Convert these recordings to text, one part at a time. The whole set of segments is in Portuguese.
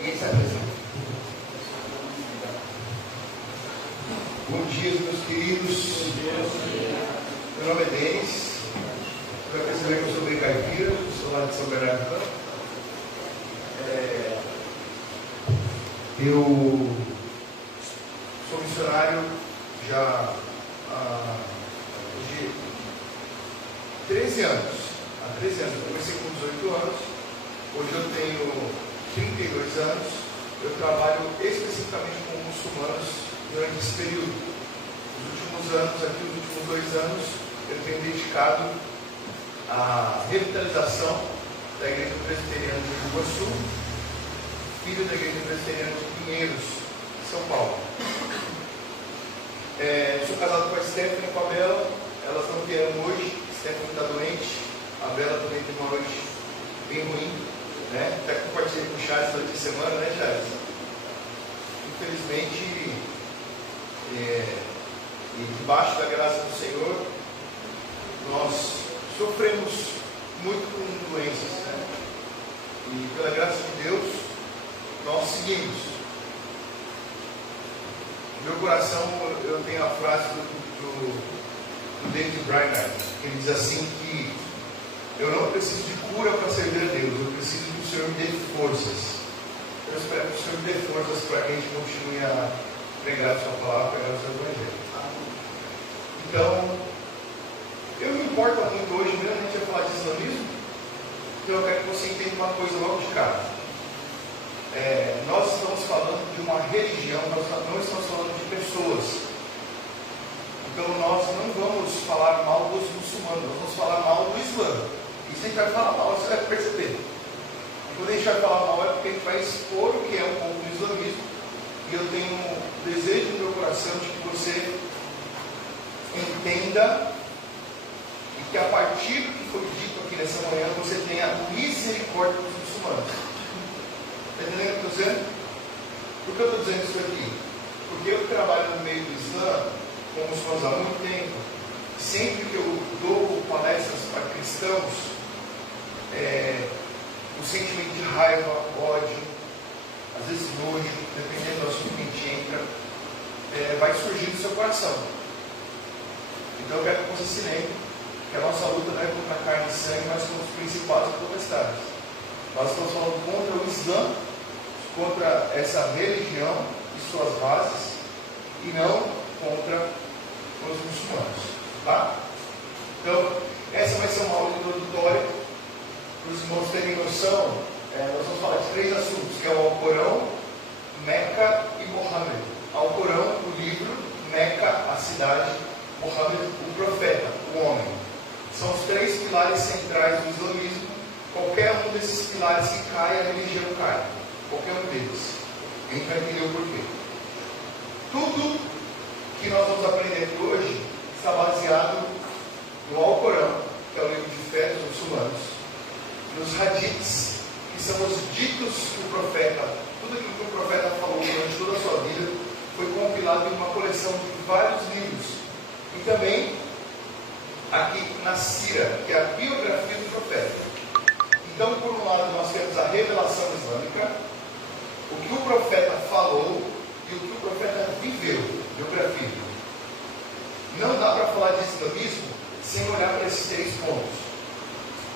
Bom dia, meus queridos. Meu nome é Denis. Eu percebi que eu sou bem caipira, sou lá de São Bernardo do Campo. Eu sou missionário já há 13 anos. Há 13 anos. Eu comecei com 18 anos. Hoje eu tenho 32 anos. Eu trabalho especificamente com muçulmanos durante esse período. Nos últimos anos, aqui nos últimos 2 anos, eu tenho dedicado à revitalização da Igreja Presbiteriana de Iguaçu, filho da Igreja Presbiteriana de Pinheiros, São Paulo. Sou casado com a Stephanie e com a Bela. Elas não vieram hoje. Stephanie está doente. A Bela também teve uma noite bem ruim, né? Até compartilhei com o Charles durante a semana, né, Charles? Infelizmente, e debaixo da graça do Senhor, nós sofremos muito com doenças, né? E pela graça de Deus, nós seguimos. No meu coração, eu tenho a frase do David Brainerd, que ele diz assim que eu não preciso de cura para servir a Deus, eu preciso que o Senhor me dê forças. Eu espero que o Senhor me dê forças para que a gente continue a pregar a sua palavra, pregar o seu evangelho. Então, eu não me importo muito hoje, mesmo a gente vai falar de islamismo, então eu quero que você entenda uma coisa logo de cara. Nós estamos falando de uma religião, nós não estamos falando de pessoas. Então nós não vamos falar mal dos muçulmanos, nós vamos falar mal do Islã. Isso a gente vai falar mal, você vai perceber. E quando a gente vai falar mal é porque a gente vai expor o que é um pouco do islamismo. E eu tenho um desejo no meu coração de que você entenda e que a partir do que foi dito aqui nessa manhã, você tenha misericórdia dos muçulmanos. Está entendendo o que eu estou dizendo? Por que eu estou dizendo isso aqui? Porque eu trabalho no meio do Islã com muçulmanos há muito tempo. Sempre que eu dou palestras para cristãos, o sentimento de raiva, ódio, às vezes nojo, dependendo do assunto que a gente entra, vai surgir no seu coração. Então eu quero que você se lembre que a nossa luta não é contra a carne e sangue, mas contra os principados e potestades. Nós estamos falando contra o Islã, contra essa religião e suas bases, e não contra os muçulmanos, tá? Então, essa vai ser uma aula introdutória para os irmãos terem noção. Nós vamos falar de 3 assuntos, que é o Alcorão, Meca e Mohammed. Alcorão, o livro; Meca, a cidade; Mohammed, o profeta, o homem. São os 3 pilares centrais do islamismo. Qualquer um desses pilares que cai, a religião cai. Qualquer um deles. A gente vai entender o porquê. Tudo que nós vamos aprender aqui hoje está baseado no Alcorão, que é o livro de fé dos muçulmanos, nos hadiths, que são os ditos do profeta. Tudo aquilo que o profeta falou durante toda a sua vida foi compilado em uma coleção de vários livros. E também aqui na Sira, que é a biografia do profeta. Então, por um lado, nós temos a revelação islâmica, o que o profeta falou e o que o profeta viveu, biografia. Não dá para falar de islamismo sem olhar para esses 3 pontos.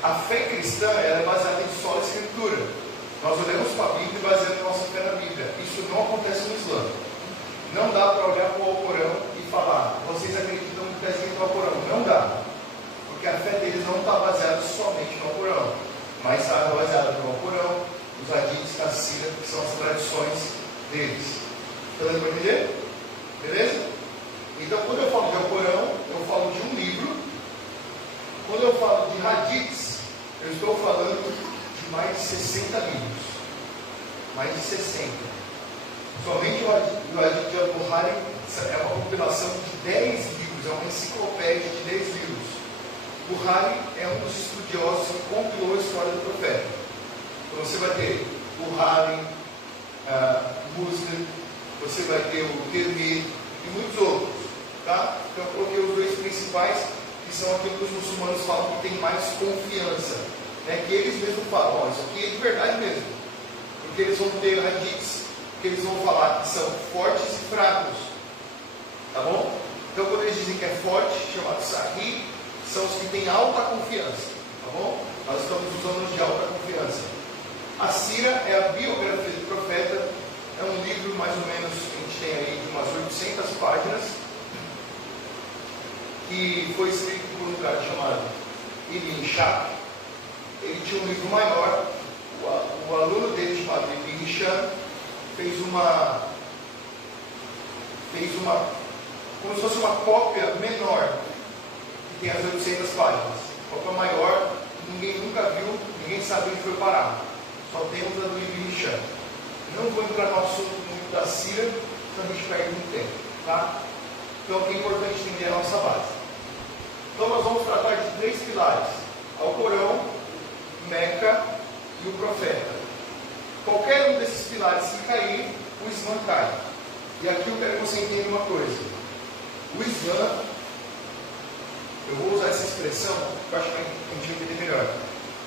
A fé cristã ela é baseada em só a escritura. Nós olhamos para a Bíblia e baseamos nossa fé na Bíblia. Isso não acontece no Islã. Não dá para olhar para o Alcorão e falar, vocês acreditam no que está escrito no Alcorão. Não dá. Porque a fé deles não está baseada somente no Alcorão, mas está baseada no Alcorão, nos hadiths, na Sira, que são as tradições deles. Está dando para entender? Beleza? Então, quando eu falo de Alcorão, eu falo de um livro. Quando eu falo de hadiths, eu estou falando de mais de 60 livros. Mais de 60. Somente o hadith de Al-Bukhari é uma compilação de 10 livros, é uma enciclopédia de 10 livros. Bukhari é um dos estudiosos que compilou a história do profeta. Então você vai ter Bukhari, Muslim, você vai ter o Tirmidhi e muitos outros, tá? Então eu coloquei os 2 principais, que são aqueles que os muçulmanos falam que tem mais confiança, né? Que eles mesmos falam, isso aqui é de verdade mesmo, porque eles vão ter hadiths que eles vão falar que são fortes e fracos, tá bom? Então quando eles dizem que é forte, chamado sahih, são os que têm alta confiança, tá bom? Nós estamos usando os de alta confiança. A Sira é a biografia do profeta, é um livro mais ou menos, a gente tem aí de umas 800 páginas, que foi escrito por um cara chamado Ibn Ishaq. Ele tinha um livro maior, o aluno dele chamado Ibn Hisham fez uma, como se fosse uma cópia menor, que tem as 800 páginas. Cópia maior, ninguém nunca viu, ninguém sabe onde foi parar. Só temos a do Ibn Hisham. Não vou entrar no assunto muito da Síria, senão a gente perde muito tempo, tá? Então é importante entender a nossa base. Então nós vamos tratar de 3 pilares: Alcorão, Meca e o profeta. Qualquer um desses pilares se cair, o Islã cai. E aqui eu quero que você entenda uma coisa. O Islã, eu vou usar essa expressão, que eu acho que a gente vai entender melhor.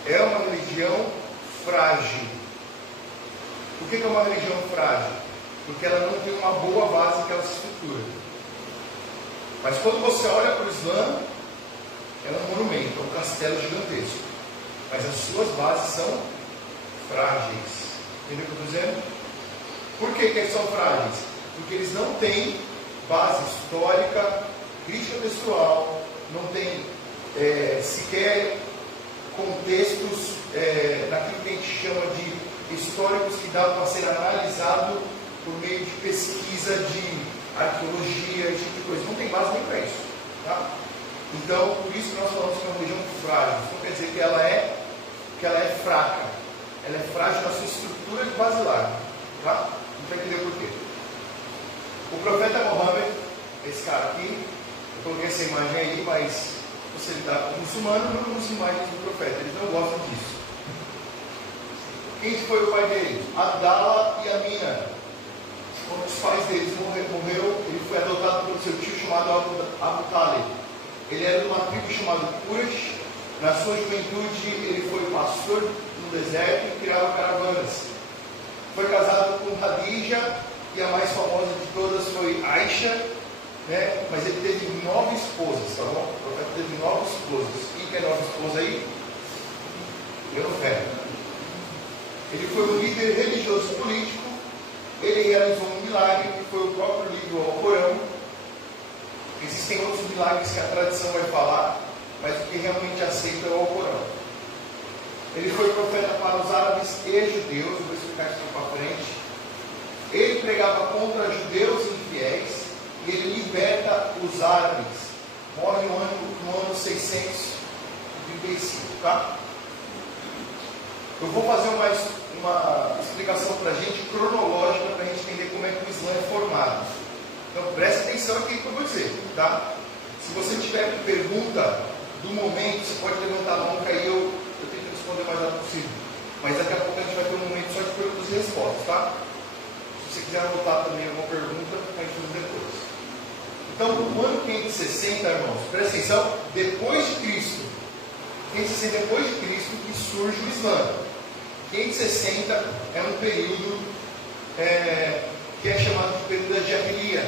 É uma religião frágil. Por que é uma religião frágil? Porque ela não tem uma boa base que ela se estrutura. Mas quando você olha para o Islã, ela é um monumento, é um castelo gigantesco. Mas as suas bases são frágeis. Entendeu o que eu estou dizendo? Por que eles são frágeis? Porque eles não têm base histórica, crítica textual, não têm sequer contextos naquilo que a gente chama de históricos que dá para ser analisado por meio de pesquisa de arqueologia, esse tipo de coisa. Não tem base nem para isso. Tá? Então, por isso que nós falamos que é uma religião frágil. Isso não quer dizer que ela é fraca. Ela é frágil na sua estrutura de basilar. Tá? A gente vai entender por quê. O profeta Mohammed, esse cara aqui, eu coloquei essa imagem aí, mas você lidar com o muçulmano, não usa imagens do profeta, eles não gostam disso. Quem foi o pai dele? Abdallah e Amina. Quando os pais deles morreram, ele foi adotado pelo seu tio chamado Abu Talib. Ele era de uma tribo chamada Quraysh. Na sua juventude, ele foi pastor no deserto e criava caravanas. Foi casado com Khadija, e a mais famosa de todas foi Aisha, né? Mas ele teve 9 esposas, tá bom? O profeta teve 9 esposas. Quem que é 9 esposas aí? Eu não quero. Ele foi um líder religioso e político. Ele realizou um milagre, que foi o próprio livro Alcorão. Existem outros milagres que a tradição vai falar, mas o que realmente aceita é o Alcorão. Ele foi profeta para os árabes e judeus, vou explicar isso para frente. Ele pregava contra judeus e infiéis, e ele liberta os árabes. Morre no ano 635, tá? Eu vou fazer uma explicação para a gente, cronológica, para a gente entender como é que o Islã é formado. Então preste atenção aqui no que eu vou dizer, tá? Se você tiver pergunta do momento, você pode levantar a mão, que aí eu tento responder o mais rápido possível. Mas daqui a pouco a gente vai ter um momento só de perguntas e respostas, tá? Se você quiser anotar também alguma pergunta, a gente faz depois. Então, no ano 560, irmãos, presta atenção, depois de Cristo. 560 depois de Cristo que surge o Islã. 560 é um período que é chamado de período da Jahiliya,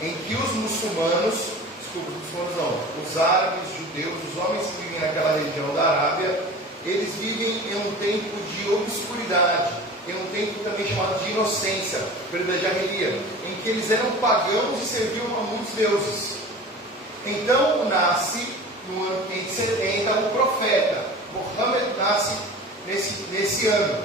em que os muçulmanos, os árabes, judeus, os homens que vivem naquela região da Arábia, eles vivem em um tempo de obscuridade, em um tempo também chamado de inocência, período da Jahiliya, em que eles eram pagãos e serviam a muitos deuses. Então nasce, no ano 570, o profeta. Mohammed nasce nesse ano.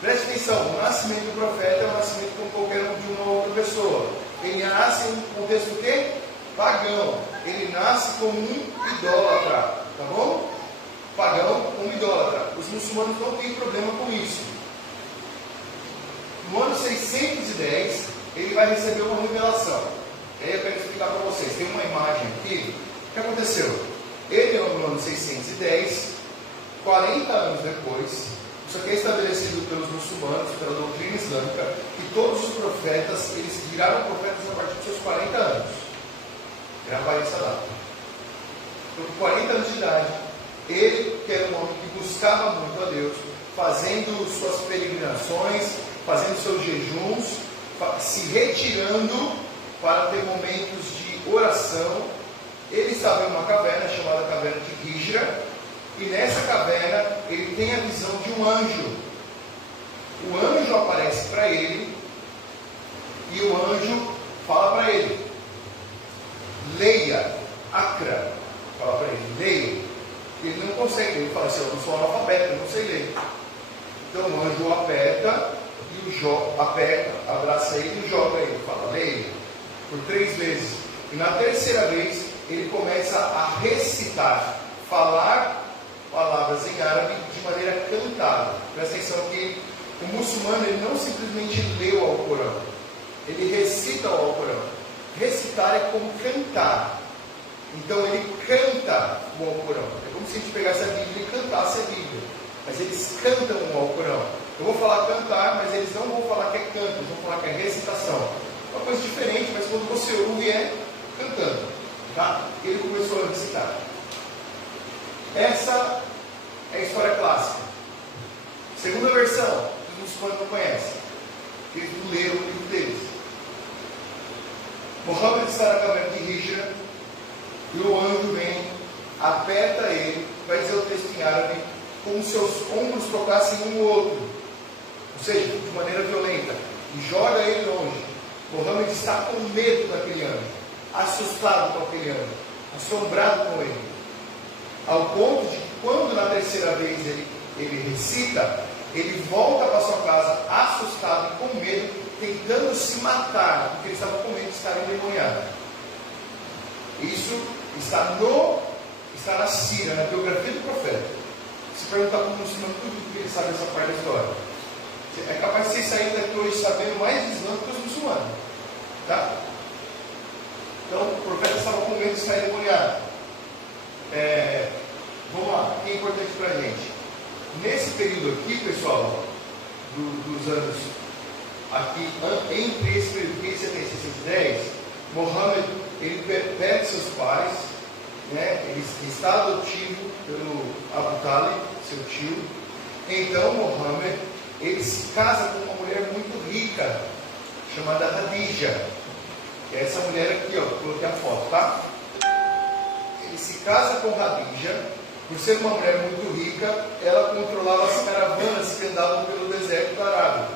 Preste atenção, o nascimento do profeta é um nascimento como qualquer um de uma outra pessoa. Ele nasce em um contexto o quê? Pagão. Ele nasce como um idólatra, tá bom? Pagão como idólatra. Os muçulmanos não têm problema com isso. No ano 610, ele vai receber uma revelação. E aí eu quero explicar para vocês. Tem uma imagem aqui. O que aconteceu? Ele, no ano 610, 40 anos depois, isso aqui é estabelecido pelos muçulmanos, pela doutrina islâmica, que todos os profetas, eles viraram profetas a partir dos seus 40 anos. Gravar essa data. Então, com 40 anos de idade, ele, que era um homem que buscava muito a Deus, fazendo suas peregrinações, fazendo seus jejuns, se retirando para ter momentos de oração. Ele estava em uma caverna chamada Caverna de Hijra, e nessa caverna ele tem a visão de um anjo. O anjo aparece para ele, e o anjo fala para ele: leia, Acra, fala para ele, leia. Ele não consegue, ele fala assim: eu não sou analfabeto, eu não sei ler. Então o anjo aperta, e o Jó aperta, abraça ele e joga ele, fala, leia, por 3 vezes. E na terceira vez, ele começa a recitar, falar palavras em árabe de maneira cantada. Presta atenção que o muçulmano, ele não simplesmente lê o Alcorão, ele recita o Alcorão. Recitar é como cantar. Então ele canta o Alcorão. É como se a gente pegasse a Bíblia e cantasse a Bíblia. Mas eles cantam o Alcorão. Eu vou falar cantar, mas eles não vão falar que é canto, eles vão falar que é recitação. Uma coisa diferente, mas quando você ouve é cantando. Tá? Ele começou a recitar. Essa é a história clássica. Segunda versão, os muçulmanos não conhecem. Eles não leram o livro deles. Mohammed está na caverna de Hijra, e o anjo vem, aperta ele, vai dizer o texto em árabe, como se seus ombros tocassem um no outro, ou seja, de maneira violenta, e joga ele longe. Mohammed está com medo daquele anjo, assustado com aquele anjo, assombrado com ele, ao ponto de que quando na terceira vez ele recita, ele volta para sua casa assustado e com medo, tentando se matar, porque ele estava com medo de estar endemoniado. Isso está na Síria, na biografia do profeta. Se perguntar para o muçulmano tudo que ele sabe dessa parte da história, é capaz de vocês saírem daqui hoje sabendo mais de Islã do que os muçulmanos. Tá? Então, o profeta estava com medo de estar endemoniado. Vamos lá, o que é importante para a gente? Nesse período aqui, pessoal, dos anos aqui, entre esse período 570 e 610, Mohammed, ele perde seus pais, né? Ele está adotivo pelo Abu Talib, seu tio. Então Mohammed, ele se casa com uma mulher muito rica, chamada Hadija. É essa mulher aqui, ó, coloquei a foto, tá? Ele se casa com Hadija. Por ser uma mulher muito rica, ela controlava as caravanas que andavam pelo deserto da Arábia.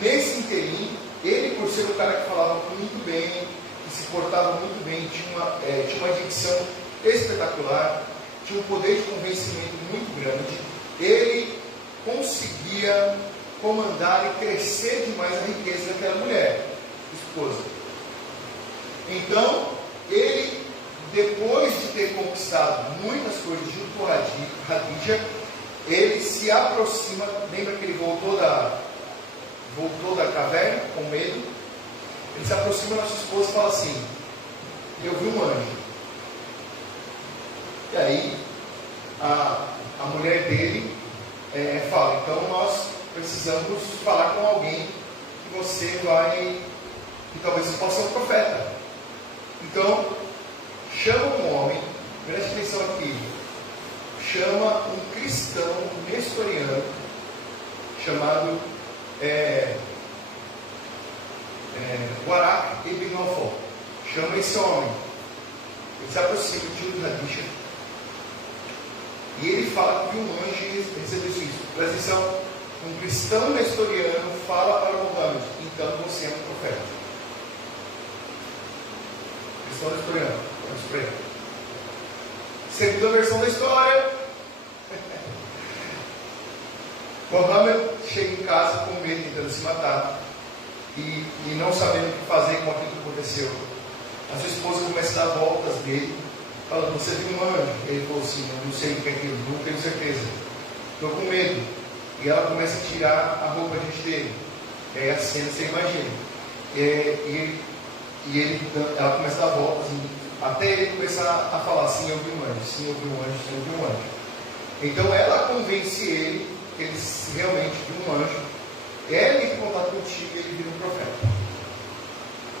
Nesse interim, ele, por ser um cara que falava muito bem, que se portava muito bem, tinha uma dicção espetacular, tinha um poder de convencimento muito grande, ele conseguia comandar e crescer demais a riqueza daquela mulher, esposa. Então, ele, depois de ter conquistado muitas coisas junto com Hadija, ele se aproxima, lembra que ele voltou da caverna com medo, ele se aproxima da sua esposa e fala assim: eu vi um anjo. E aí a mulher dele fala: então nós precisamos falar com alguém que você vai, que talvez você possa ser um profeta. Então chama um homem, preste atenção aqui, chama um cristão nestoriano chamado Waraq ibn Nawfal. Chama esse homem, ele se aproxima de Hadija e ele fala que um anjo recebeu isso. Presta atenção, um cristão nestoriano fala para Mohammed: então você é um profeta. Cristão nestoriano, vamos para ele. Segunda versão da história. Mohammed chega em casa com medo, tentando se matar e não sabendo o que fazer com aquilo que aconteceu. A sua esposa começa a dar voltas dele, falando: você viu um anjo? Ele falou assim: eu não sei o que é aquilo, não tenho certeza, estou com medo. E ela começa a tirar a roupa dele. E aí a cena você imagina. Ela começa a dar voltas até ele começar a falar: sim, eu vi um anjo, sim, eu vi um anjo, sim, eu vi um anjo. Então ela convence ele que ele realmente viu um anjo. Ela entra em contato contigo e ele vira um profeta.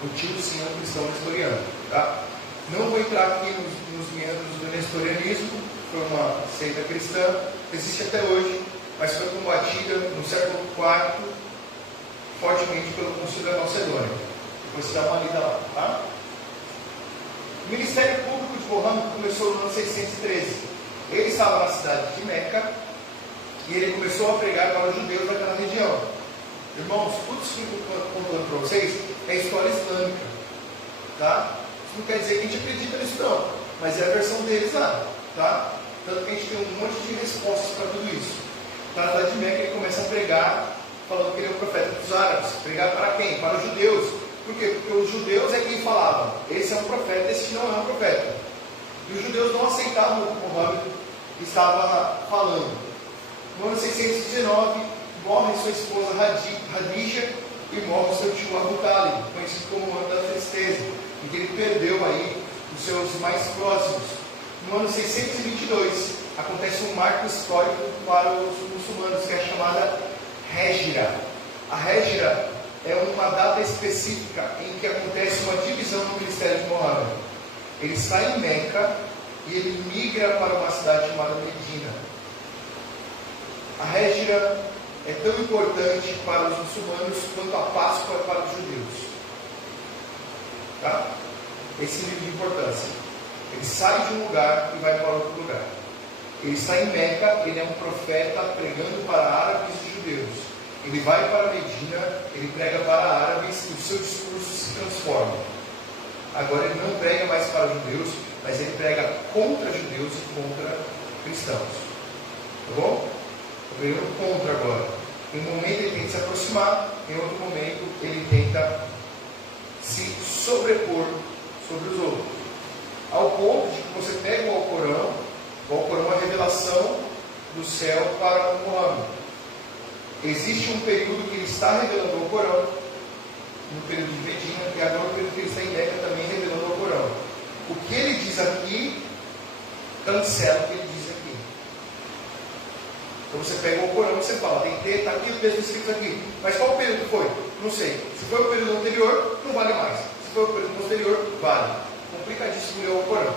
O tio sim é um cristão nestoriano. Tá? Não vou entrar aqui nos meandros do nestorianismo. Foi uma seita cristã, existe até hoje, mas foi combatida no século IV fortemente pelo Concílio da Macedônia. Depois você dá uma lida lá, tá? O ministério público de Mohammed começou no ano 613. Ele estava na cidade de Meca e ele começou a pregar para os judeus daquela região. Irmãos, tudo isso que eu estou contando para vocês é história islâmica, tá? Isso não quer dizer que a gente acredita nisso não, mas é a versão deles lá, tá? Tanto que a gente tem um monte de respostas para tudo isso. Na cidade de Meca ele começa a pregar, falando que ele é o profeta dos árabes. Pregar para quem? Para os judeus. Por quê? Porque os judeus é quem falavam, esse é um profeta, esse não é um profeta. E os judeus não aceitavam o que Muhammad estava falando. No ano 619, morre sua esposa Hadija e morre seu tio Abu Talib, conhecido como o ano da tristeza, em que ele perdeu aí os seus mais próximos. No ano 622, acontece um marco histórico para os muçulmanos, que é a chamada Hégira. A Hégira é uma data específica em que acontece uma divisão no ministério de Muhammad. Ele está em Meca e ele migra para uma cidade chamada Medina. A Hégira é tão importante para os muçulmanos quanto a Páscoa é para os judeus. Tá? Esse nível de importância. Ele sai de um lugar e vai para outro lugar. Ele está em Meca, ele é um profeta pregando para árabes e judeus. Ele vai para Medina, ele prega para árabes e o seu discurso se transforma. Agora ele não prega mais para judeus, mas ele prega contra judeus e contra cristãos. Tá bom? Estou pregando contra agora. Em um momento ele tenta se aproximar, em outro momento ele tenta se sobrepor sobre os outros. Ao ponto de que você pega o Alcorão é a revelação do céu para o Muhammad. Existe um período que ele está revelando o Alcorão, no período de Medina, e agora o período que ele está em Meca também revelando o Alcorão. O que ele diz aqui, cancela o que ele diz aqui. Então você pega o Alcorão e você fala, está aqui o texto escrito aqui. Mas qual período foi? Não sei. Se foi o período anterior, não vale mais. Se foi o período posterior, vale. Complicadíssimo ler o Alcorão.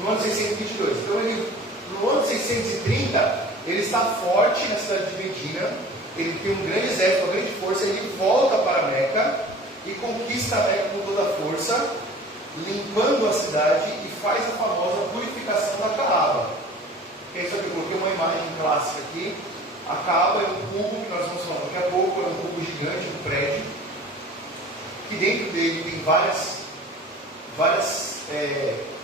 No ano 622. Então no ano 630, ele está forte na cidade de Medina, ele tem um grande exército, uma grande força, ele volta para Meca e conquista a Meca com toda a força, limpando a cidade e faz a famosa purificação da Kaaba. Que é isso aqui, eu coloquei uma imagem clássica aqui. A Kaaba é um cubo, que nós vamos falar daqui a pouco, é um cubo gigante, um prédio, que dentro dele tem várias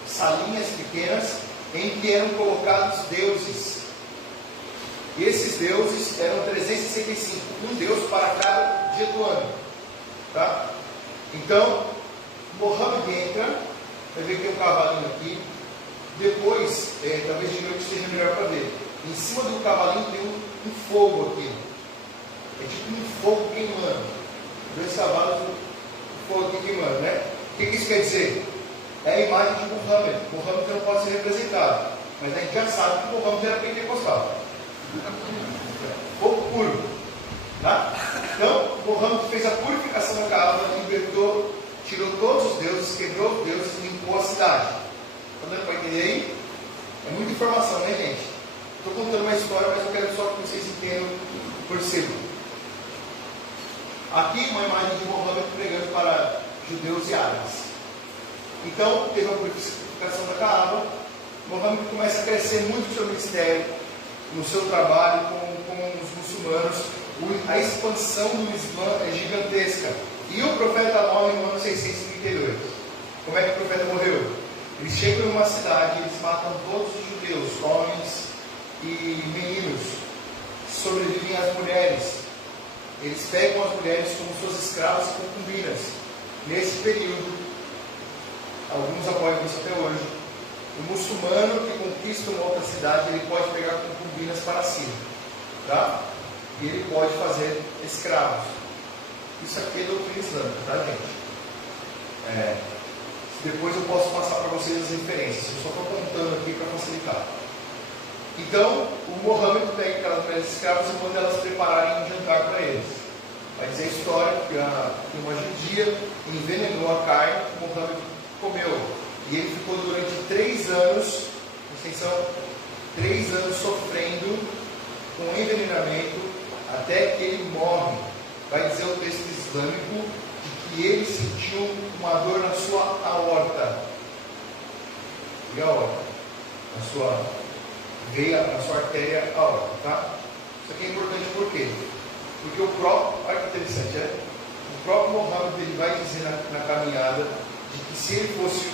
salinhas pequenas em que eram colocados deuses. E esses deuses eram 365, um deus para cada dia do ano. Tá? Então, Muhammad entra, vai ver que tem um cavalinho aqui. Depois, talvez de noite seja melhor para ver. Em cima do cavalinho tem um fogo aqui. É tipo um fogo queimando. 2 cavalos, um fogo aqui queimando, né? O que isso quer dizer? É a imagem de Muhammad. Muhammad não pode ser representado, mas a gente já sabe que Muhammad era pentecostal. Fogo puro. Tá? Então, Muhammad fez a purificação da Kaaba, libertou, tirou todos os deuses, quebrou os deuses e limpou a cidade. Está dando para entender aí? É muita informação, né, gente? Estou contando uma história, mas eu quero só que vocês entendam por cima. Aqui uma imagem de Muhammad pregando para judeus e árabes. Então, teve a purificação da Kaaba. Muhammad começa a crescer muito no seu ministério, no seu trabalho com os muçulmanos. A expansão do Islã é gigantesca. E o profeta morre no ano 632. Como é que o profeta morreu? Eles chegam em uma cidade, eles matam todos os judeus, homens e meninos. Sobrevivem as mulheres. Eles pegam as mulheres como suas escravas e concubinas. Nesse período, alguns apoiam isso até hoje, o muçulmano que conquista uma outra cidade, ele pode pegar concubinas para si, tá? E ele pode fazer escravos. Isso aqui é doutrina islâmica, tá, gente? Depois eu posso passar para vocês as referências, eu só estou contando aqui para facilitar. Então, o Muhammad pega aquelas mulheres escravas e manda elas prepararem um jantar para eles. Vai dizer a história que uma judia envenenou a carne que o Muhammad comeu. E ele ficou durante 3 anos, atenção, 3 anos sofrendo com envenenamento até que ele morre. Vai dizer o texto islâmico de que ele sentiu uma dor na sua aorta. E a aorta? Na sua veia, na sua artéria aorta, tá? Isso aqui é importante por quê? Porque o próprio, olha que interessante, o próprio Muhammad ele vai dizer na caminhada de que se ele fosse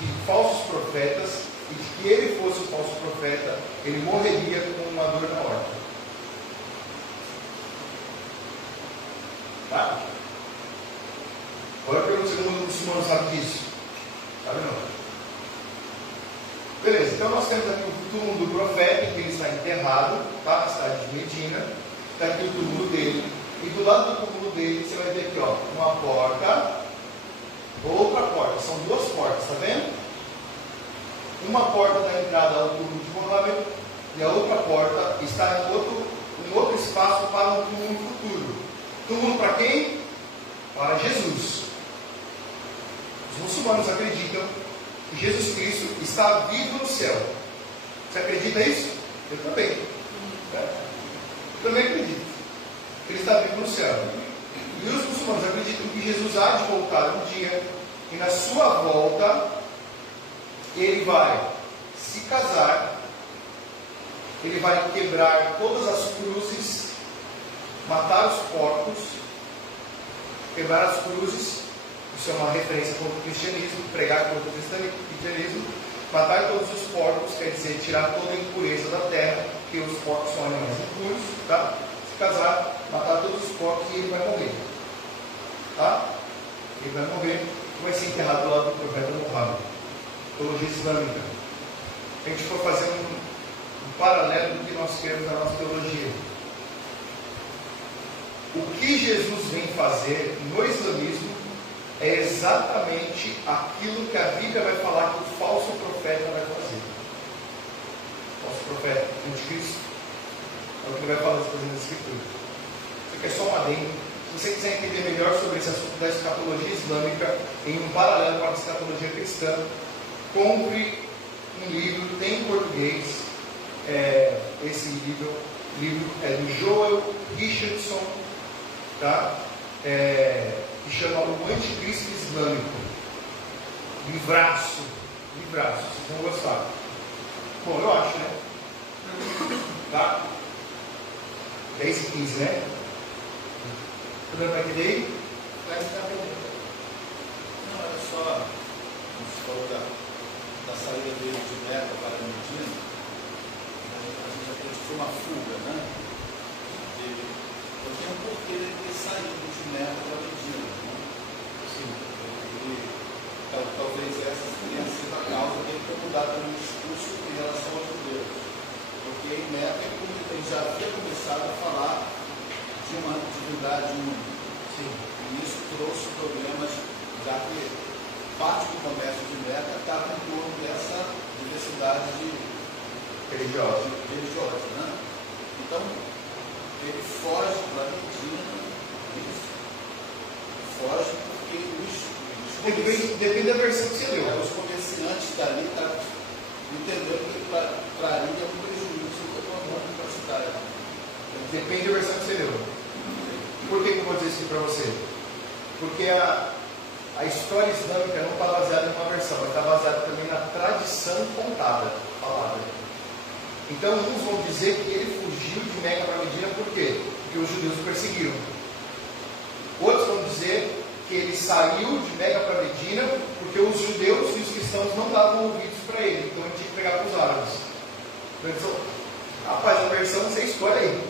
de falsos profetas e de que ele fosse o falso profeta, ele morreria com uma dor na aorta. Tá? Agora pergunta se o muçulmano sabe disso. Sabe não? Beleza, então nós temos aqui o túmulo do profeta, em que ele está enterrado, tá? Na cidade de Medina. Está aqui o túmulo dele. E do lado do túmulo dele, você vai ver aqui, ó, uma porta, outra porta. São duas portas, tá vendo? Uma porta da entrada ao túmulo de Muhammad e a outra porta está em outro espaço para um túmulo futuro. Túmulo para quem? Para Jesus. Os muçulmanos acreditam que Jesus Cristo está vivo no céu. Você acredita nisso? Eu também. Eu também acredito. Ele está vivo no céu. E os muçulmanos acreditam que Jesus há de voltar um dia e na sua volta ele vai se casar, ele vai quebrar todas as cruzes, matar os porcos, quebrar as cruzes. Isso é uma referência contra o cristianismo, pregar contra o cristianismo. Matar todos os porcos quer dizer tirar toda a impureza da terra, porque os porcos são animais impuros, tá? Se casar, matar todos os porcos e ele vai morrer, tá? Ele vai morrer e vai ser enterrado do lado do profeta Muhammad. Teologia islâmica. Se a gente for fazer um paralelo do que nós queremos na nossa teologia, o que Jesus vem fazer no islamismo é exatamente aquilo que a Bíblia vai falar que o falso profeta vai fazer. O falso profeta, o anticristo, é o que vai falar das Escrituras. Isso aqui é só um adendo. Se você quiser entender melhor sobre esse assunto da escatologia islâmica, em um paralelo com a escatologia cristã, compre um livro, tem em português, esse livro é do Joel Richardson, tá? Que chama O Anticristo Islâmico. Livraço, vocês vão gostar. Bom, eu acho, né? Tá? 10 e 15, né? Tá dando para entender aí? Vai ficar bem. Não, era só, você falou da saída dele de Meca para Medina, a gente acredita que foi uma fuga, né? Eu tenho um porquê de ter saído de Meca para Medina, né? Sim. Talvez essa tenha sido a causa dele ter mudado o discurso em relação aos judeus. Porque em Meca ele já havia começado a falar de uma divindade única. Sim. E isso trouxe problemas, já que parte do comércio de Meca estava em torno dessa diversidade religiosa, né? Então, ele foge para Medina, foge porque depende da versão que você leu. Os comerciantes dali entenderam que ele traria um prejuízo econômico para a cidade. Depende da versão que você leu. Por que eu vou dizer isso para você? Porque a história islâmica não está baseada em uma versão, mas está baseada também na tradição contada, falada. Então, uns vão dizer que ele fugiu de Meca para Medina por quê? Porque os judeus o perseguiram. Outros vão dizer que ele saiu de Meca para Medina porque os judeus e os cristãos não davam ouvidos para ele, então ele tinha que pegar para os árabes. Então, rapaz, a versão você escolhe aí,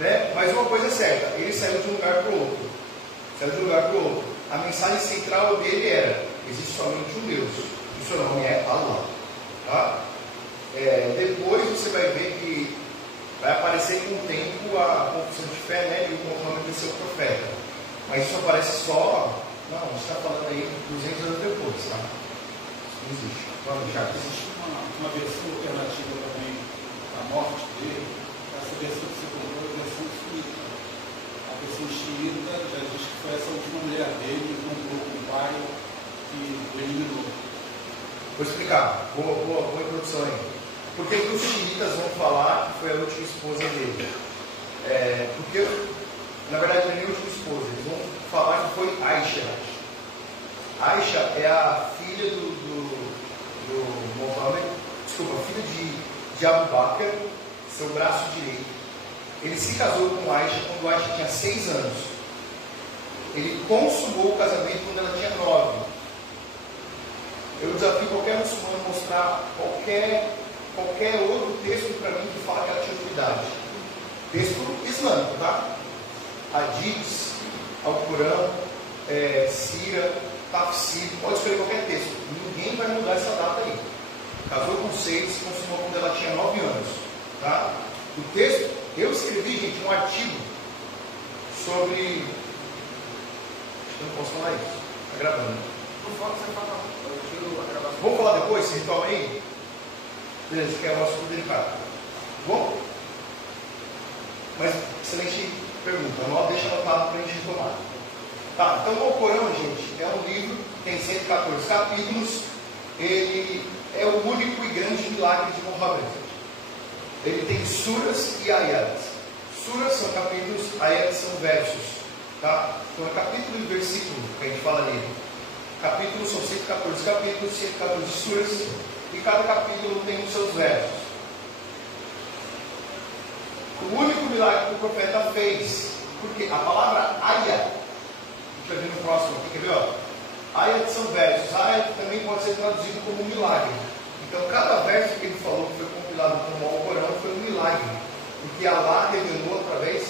né? Mas uma coisa é certa, ele saiu de um lugar para o outro. A mensagem central dele era: existe somente um Deus, e o seu nome é Allah, tá? Depois você vai ver que vai aparecer com o tempo a confissão de fé, né? E o Muhammad de ser o profeta. Mas isso aparece só. Não, você está falando aí 200 anos depois, tá? Isso não existe. Vamos já. Existe uma versão alternativa também da morte dele. Essa versão que você colocou é a versão xiita. A versão xiita já diz que foi essa última mulher dele que encontrou com o pai que o eliminou. Vou explicar. Boa introdução aí. Porque os xiitas vão falar que foi a última esposa dele. Porque, na verdade, não é nem última esposa. Eles vão falar que foi Aisha. Aisha é a filha do Mohammed, desculpa, filha de Abu Bakr, seu braço direito. Ele se casou com Aisha quando Aisha tinha 6 anos. Ele consumou o casamento quando ela tinha 9. Eu desafio qualquer muçulmano a mostrar qualquer outro texto para mim que fala que ela tinha idade. Texto islâmico, tá? Hadiths, Alcorão, Sira, Tafsir, pode escrever qualquer texto. Ninguém vai mudar essa data aí. Casou com 6, se consumou quando ela tinha 9 anos. Tá? O texto, eu escrevi, gente, um artigo sobre. Acho que eu não posso falar isso. Está gravando. Vamos falar depois, se retoma aí? Beleza, isso que é um assunto delicado. Bom? Mas, excelente pergunta. Deixa anotado para a gente retomar. Tá, então o Alcorão, gente, é um livro que tem 114 capítulos. Ele é o único e grande milagre de Muhammad. Ele tem suras e ayats. Suras são capítulos, ayats são versos. Tá? Então é capítulo e versículo que a gente fala nele. Capítulos são 114 capítulos, 114 suras, e cada capítulo tem os seus versos. O único milagre que o profeta fez, porque a palavra ayat, a gente vai ver no próximo aqui, quer ver? Ayat são versos, ayat também pode ser traduzido como um milagre. Então cada verso que ele falou que foi compilado como o Alcorão foi um milagre, porque Allah revelou através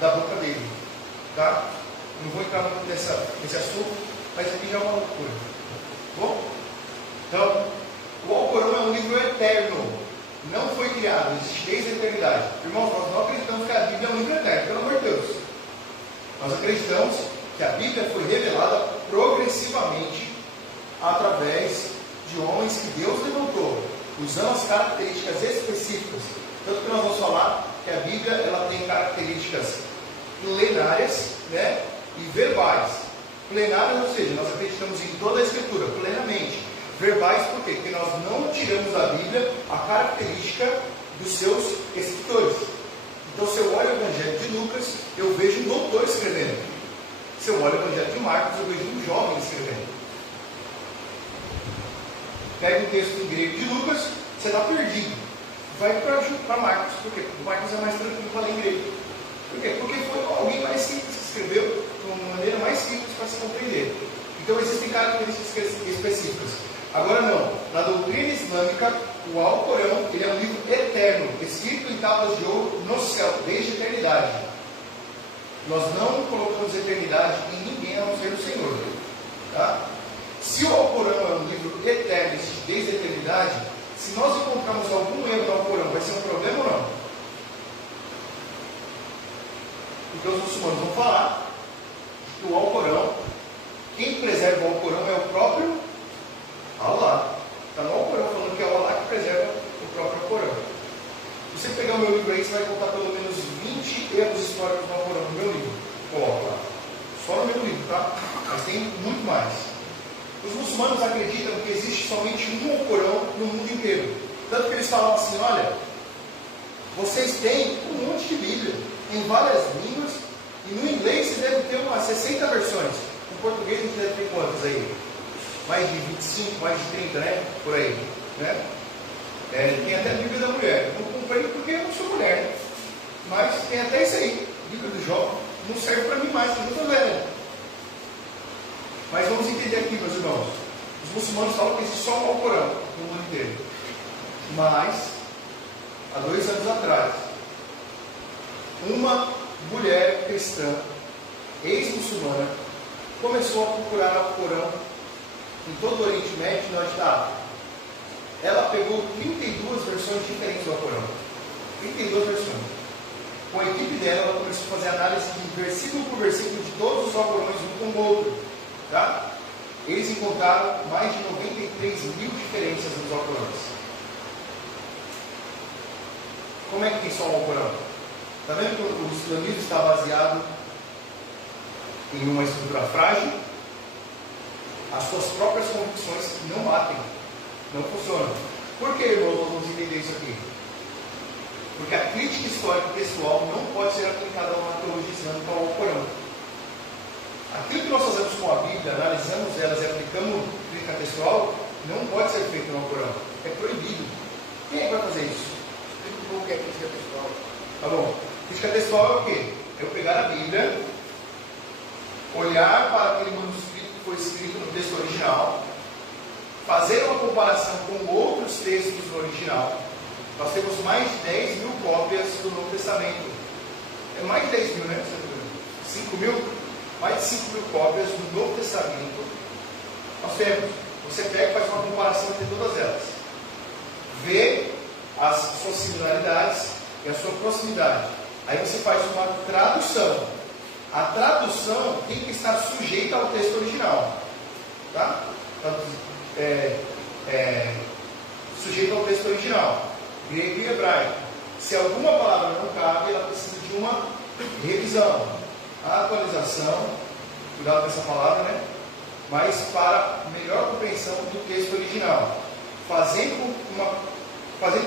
da boca dele. Tá? Não vou entrar muito nesse assunto, mas aqui já é uma loucura. Bom? Então, o Alcorão é um livro eterno. Não foi criado, existe desde a eternidade. Irmãos, nós não acreditamos que a Bíblia é um livro eterno, pelo amor de Deus. Nós acreditamos que a Bíblia foi revelada progressivamente através de homens que Deus levantou, usando as características específicas. Tanto que nós vamos falar que a Bíblia ela tem características plenárias, né, e verbais. Plenárias, ou seja, nós acreditamos em toda a Escritura, plenamente. Verbais, por quê? Porque nós não tiramos da Bíblia a característica dos seus escritores. Então, se eu olho o Evangelho de Lucas, eu vejo um doutor escrevendo. Se eu olho o Evangelho de Marcos, eu vejo um jovem escrevendo. Pega o texto em grego de Lucas, você está perdido. Vai para Marcos. Por quê? Porque Marcos é mais tranquilo para ler em grego. Por quê? Porque foi alguém mais simples que escreveu de uma maneira mais simples para se compreender. Então, existem características específicas. Agora não, na doutrina islâmica, o Alcorão ele é um livro eterno, escrito em tábuas de ouro no céu, desde a eternidade. Nós não colocamos eternidade em ninguém a não ser o Senhor. Tá? Se o Alcorão é um livro eterno, existe desde a eternidade, se nós encontrarmos algum erro no Alcorão, vai ser um problema ou não? Porque os muçulmanos vão falar que o Alcorão, quem preserva o Alcorão é o próprio Allah. Está no Alcorão falando que é o Allah que preserva o próprio Alcorão. Se você pegar o meu livro aí, você vai contar pelo menos 20 erros históricos no Alcorão, no meu livro. Coloca lá. Só no meu livro, tá? Mas tem muito mais. Os muçulmanos acreditam que existe somente um Alcorão no mundo inteiro. Tanto que eles falam assim, olha, vocês têm um monte de Bíblia, em várias línguas, e no inglês vocês devem ter umas 60 versões. No português a gente deve ter quantas aí? Mais de 25, mais de 30, né? Por aí. Né? Tem até a Bíblia da mulher. Não comprei porque eu não sou mulher, né? Mas tem até isso aí. Bíblia do Jó. Não serve para mim mais, porque eu estou velho. Mas vamos entender aqui, meus irmãos. Os muçulmanos falam que existe só um Alcorão no mundo inteiro. Mas, há 2 anos atrás, uma mulher cristã, ex-muçulmana, começou a procurar o Alcorão em todo o Oriente Médio e Norte da África. Ela pegou 32 versões diferentes do Alcorão. 32 versões. Com a equipe dela, ela começou a fazer análise de versículo por versículo de todos os Alcorões, um com o outro. Tá? Eles encontraram mais de 93 mil diferenças nos Alcorões. Como é que tem só um Alcorão? Está vendo que o islamismo está baseado em uma estrutura frágil? As suas próprias convicções não batem, não funcionam. Por que, irmãos, nós vamos entender isso aqui? Porque a crítica histórica pessoal não pode ser aplicada ao arqueologia islâmica ou ao Corão. Aquilo que nós fazemos com a Bíblia, analisamos elas e aplicamos crítica textual, não pode ser feito no Corão. É proibido. Quem é que vai fazer isso? Explica um pouco o que é crítica textual. Tá bom. Crítica textual é o quê? É eu pegar a Bíblia, olhar para aquele manuscrito que foi escrito no texto original, fazer uma comparação com outros textos no original. Nós temos mais de 10 mil cópias do Novo Testamento. É mais de 10 mil, né? 5 mil? Mais de 5 mil cópias do Novo Testamento. Nós temos. Você pega e faz uma comparação entre todas elas. Vê as suas similaridades e a sua proximidade. Aí você faz uma tradução. A tradução tem que estar sujeita ao texto original. Tá? Sujeito ao texto original. Grego e hebraico. Se alguma palavra não cabe, ela precisa de uma revisão, atualização, cuidado com essa palavra, né? Mas para melhor compreensão do texto original, fazendo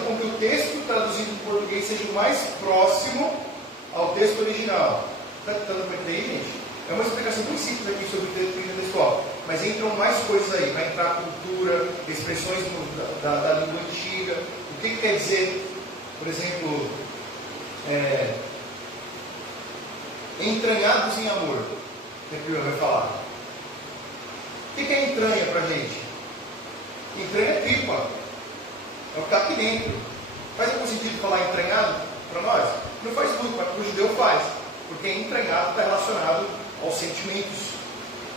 com que o texto traduzido em português seja o mais próximo ao texto original. Está tentando entender, gente? É uma explicação muito simples aqui sobre o texto textual, mas entram mais coisas aí. Vai entrar cultura, expressões da língua antiga. O que quer dizer, por exemplo, entranhados em amor? O que a Bíblia vai falar? O que é entranha para a gente? Entranha é tripa. É o que está aqui dentro. Faz algum sentido falar entranhado para nós? Não faz muito, mas para o judeu faz. Porque entranhado está relacionado aos sentimentos.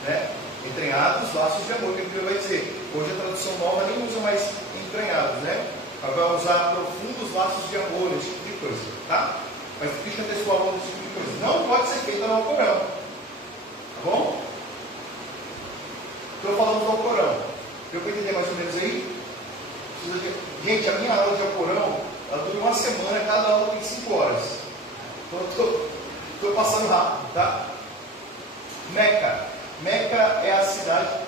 Né? Entranhados, laços de amor, que a Bíblia vai dizer. Hoje a tradução nova nem usa mais entranhados, né? Vai usar profundos laços de amor, esse tipo de coisa, tá? Mas crítica textual esse tipo de coisa não pode ser feita no Alcorão, tá bom? Estou falando do Alcorão. Deu para entender mais ou menos aí? Gente, a minha aula de Alcorão, ela dura uma semana, cada aula tem 5 horas. Então estou passando rápido, tá? Meca. Meca é a cidade.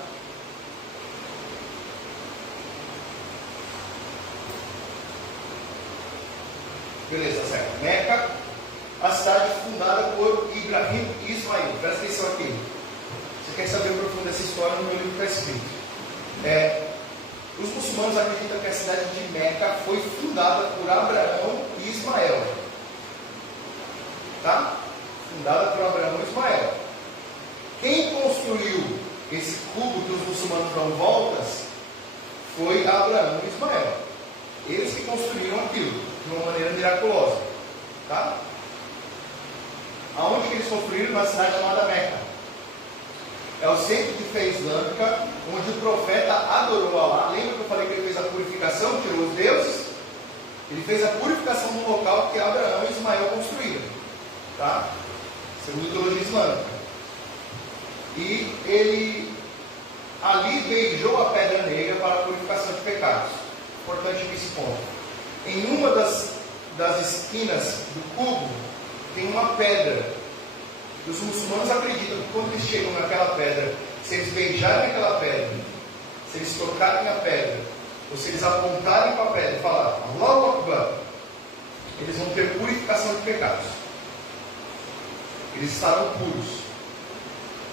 Beleza, certo. Meca, a cidade fundada por Ibrahim e Ismael. Presta atenção aqui. Você quer saber o profundo dessa história, no meu livro está escrito. Os muçulmanos acreditam que a cidade de Meca foi fundada por Abraão e Ismael. Tá? Fundada por Abraão e Ismael. Quem construiu esse cubo que os muçulmanos dão voltas foi Abraão e Ismael. Eles que construíram aquilo de uma maneira miraculosa. Tá? Aonde que eles construíram? Na cidade chamada Meca. É o centro de fé islâmica, onde o profeta adorou Allah. Lembra que eu falei que ele fez a purificação, tirou os deuses? Ele fez a purificação no local que Abraão e Ismael construíram. Tá? Segundo a ideologia islâmica. E ele ali beijou a pedra negra para a purificação de pecados. Importante esse ponto. Em uma das esquinas do cubo tem uma pedra. E os muçulmanos acreditam que quando eles chegam naquela pedra, se eles beijarem aquela pedra, se eles tocarem a pedra, ou se eles apontarem para a pedra e falar Allahu Akbar, eles vão ter purificação de pecados. Eles estarão puros.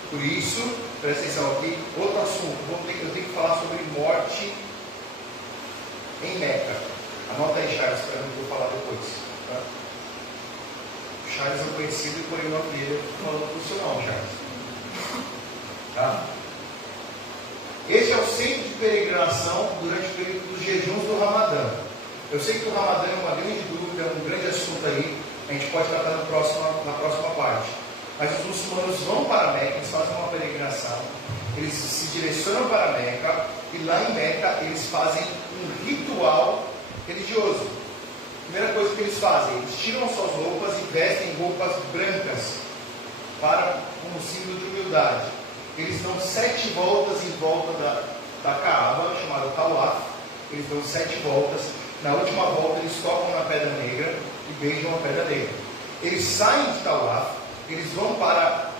Por isso, presta atenção aqui, outro assunto, eu tenho que falar sobre morte em Meca. Anota aí, Charles, para mim que eu vou falar depois. Tá? Charles é um conhecido e porém uma filha falando profissional, Charles. Tá? Este é o centro de peregrinação durante o período dos jejuns do Ramadã. Eu sei que o Ramadã é uma grande dúvida, é um grande assunto aí, a gente pode tratar na próxima parte. Mas os muçulmanos vão para Meca, eles fazem uma peregrinação, eles se direcionam para Meca, e lá em Meca eles fazem um ritual religioso. Primeira coisa que eles fazem, eles tiram suas roupas e vestem roupas brancas, como símbolo de humildade. Eles dão 7 voltas em volta da Kaaba, chamada Tawaf. Eles dão 7 voltas. Na última volta eles tocam na pedra negra e beijam a pedra negra. Eles saem de Tawaf, eles vão para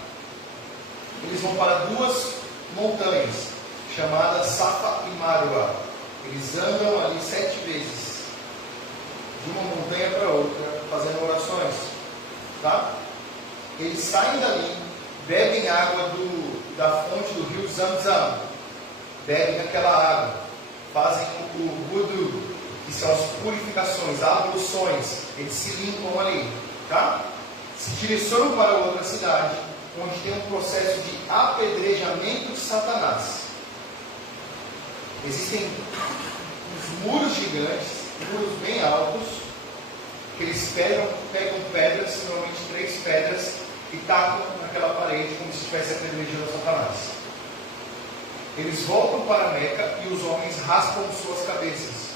2 montanhas, chamadas Safa e Marwa. Eles andam ali 7 vezes. de uma montanha para outra, fazendo orações. Tá? Eles saem dali, bebem água da fonte do rio Zamzam, bebem aquela água, fazem o wudu, que são as purificações, abluções, eles se limpam ali, tá? Se direcionam para outra cidade, onde tem um processo de apedrejamento de Satanás. Existem uns muros gigantes, muros bem altos, que eles pegam pedras, normalmente 3 pedras, e tacam naquela parede como se estivesse apedrejando Satanás. Eles voltam para Meca e os homens raspam suas cabeças.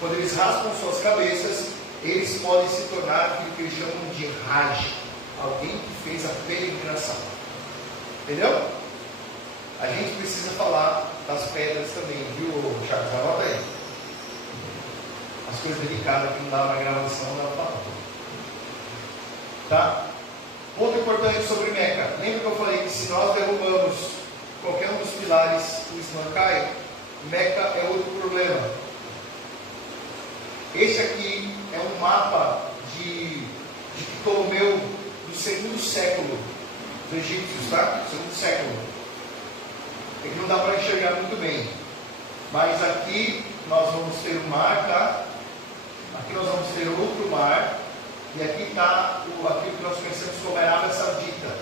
Quando eles raspam suas cabeças, eles podem se tornar aquilo que eles chamam de Hajj, alguém que fez a peregrinação. Entendeu? A gente precisa falar das pedras também, viu, Charles? Anota aí. As coisas delicadas que não dá na gravação, não dá para falar. Tá? Ponto importante sobre Meca. Lembra que eu falei que se nós derrubamos qualquer um dos pilares, o Islã cai? Meca é outro problema. Esse aqui é um mapa de Ptolomeu do 2º século dos egípcios, tá? 2º século. É que não dá para enxergar muito bem. Mas aqui nós vamos ter o mar, tá? Aqui nós vamos ter outro mar. E aqui está aquilo que nós conhecemos como Arábia Saudita.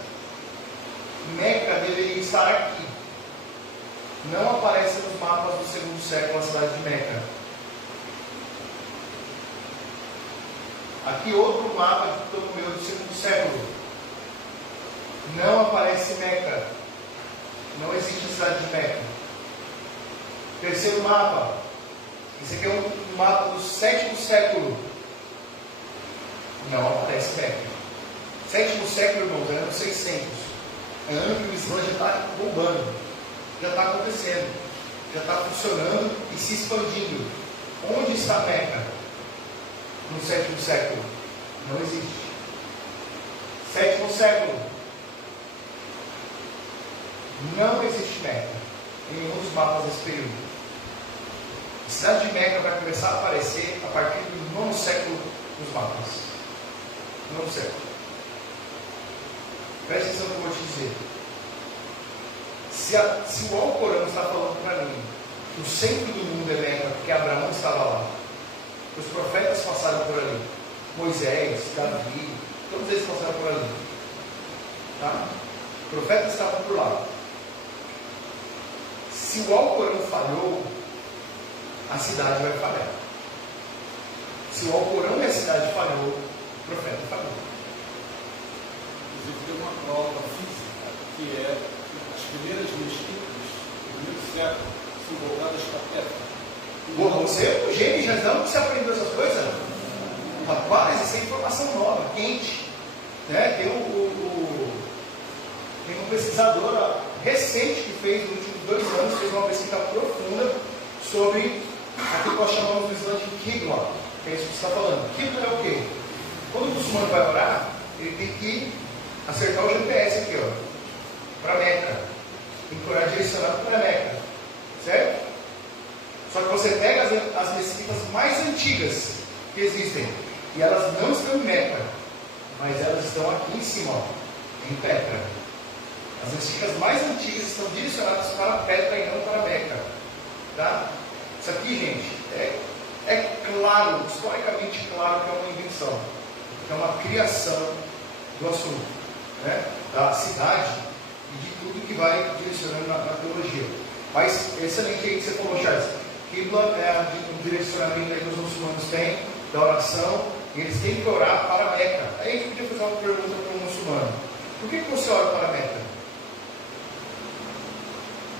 Meca deveria estar aqui. Não aparece nos mapas do 2º século a cidade de Meca. Aqui outro mapa de Ptolomeu do 2º século. Não aparece Meca. Não existe a cidade de Meca. Terceiro mapa. Esse aqui é um mapa do 7º século. Não aparece Meca. 7º século, irmãos, é ano 600. É ano que o Islã já está bombando. Já está acontecendo. Já está funcionando e se expandindo. Onde está Meca? No 7º século? Não existe. 7º século. Não existe Meca em nenhum dos mapas desse período. A cidade de Meca vai começar a aparecer a partir do 9º século nos mapas. 9º século. Preste atenção no que eu vou te dizer. Se o Alcorão está falando para mim que o centro do mundo é Meca, porque Abraão estava lá, os profetas passaram por ali, Moisés, Davi, todos eles passaram por ali, tá? Os profetas estavam por lá. Se o Alcorão falhou, a cidade vai falhar. Se o Alcorão e a cidade falhou, o profeta falhou. Inclusive tem uma prova física que é as primeiras mesquitas do 1º século são voltadas para Petra. Você é um gênio, já não que você aprendeu essas coisas? Rapaz, essa é informação nova, quente. Né? Tem um pesquisador recente que fez, nos últimos 2 anos, fez uma pesquisa profunda sobre aquilo que nós chamamos do Islã de Qibla, que é isso que você está falando. Qibla é o quê? Quando o muçulmano vai orar, ele tem que acertar o GPS aqui, ó, para Meca. Tem que orar direcionado para Meca. Certo? Só que você pega as mesquitas mais antigas que existem, e elas não estão em Meca, mas elas estão aqui em cima, ó, em Petra. As mesquitas mais antigas estão direcionadas para Petra e não para Meca. Tá? Isso aqui, gente, é claro, historicamente claro que é uma invenção, que é uma criação do assunto, né? Da cidade e de tudo que vai direcionando na teologia. Mas, excelente aí que você falou, Charles. Qibla é um direcionamento que os muçulmanos têm, da oração, e eles têm que orar para Meca. Aí a gente podia fazer uma pergunta para um muçulmano: por que você ora para Meca?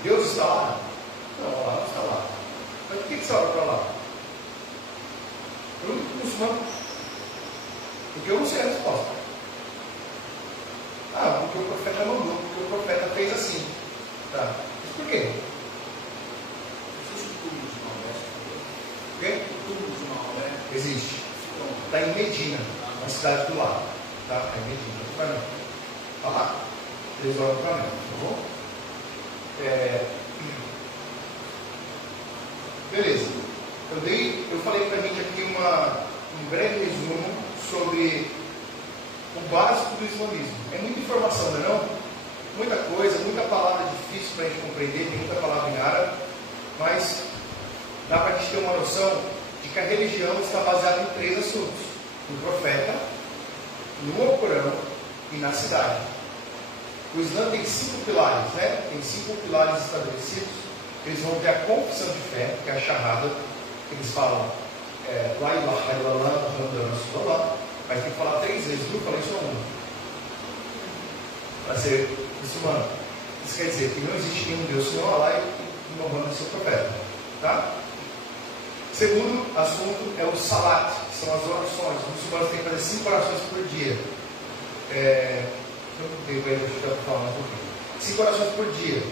Deus está lá? Não, Allah não está lá. Mas por que você ora para lá? Pergunta para o muçulmano. Porque eu não sei a resposta. Ah, porque o profeta mandou, porque o profeta fez assim. Tá. Mas por quê? O quê? O túmulo de Maomé Existe. Está em Medina, na cidade do lado. Tá? Está em Medina. Para mim. Está lá. Eles oram para mim. Tá bom? Beleza. Eu falei para a gente aqui um breve resumo sobre o básico do islamismo. É muita informação, não é não? Muita coisa, muita palavra difícil para a gente compreender, tem muita palavra em árabe, mas dá para a gente ter uma noção de que a religião está baseada em 3 assuntos: no profeta, no Alcorão e na cidade. O Islã tem 5 pilares, né? Tem 5 pilares estabelecidos. Eles vão ter a confissão de fé, que é a Shahada, que eles falam La ilaha illallah, Muhammadur Rasulullah, mas tem que falar 3 vezes, viu? Falei só uma. Para ser muçulmano. Isso quer dizer que não existe nenhum Deus senão Allah e Muhammad é seu profeta. Tá? Segundo assunto é o Salat, que são as orações. Os muçulmanos têm que fazer 5 orações por dia. Eu não tenho para falar mais um pouquinho. 5 orações por dia.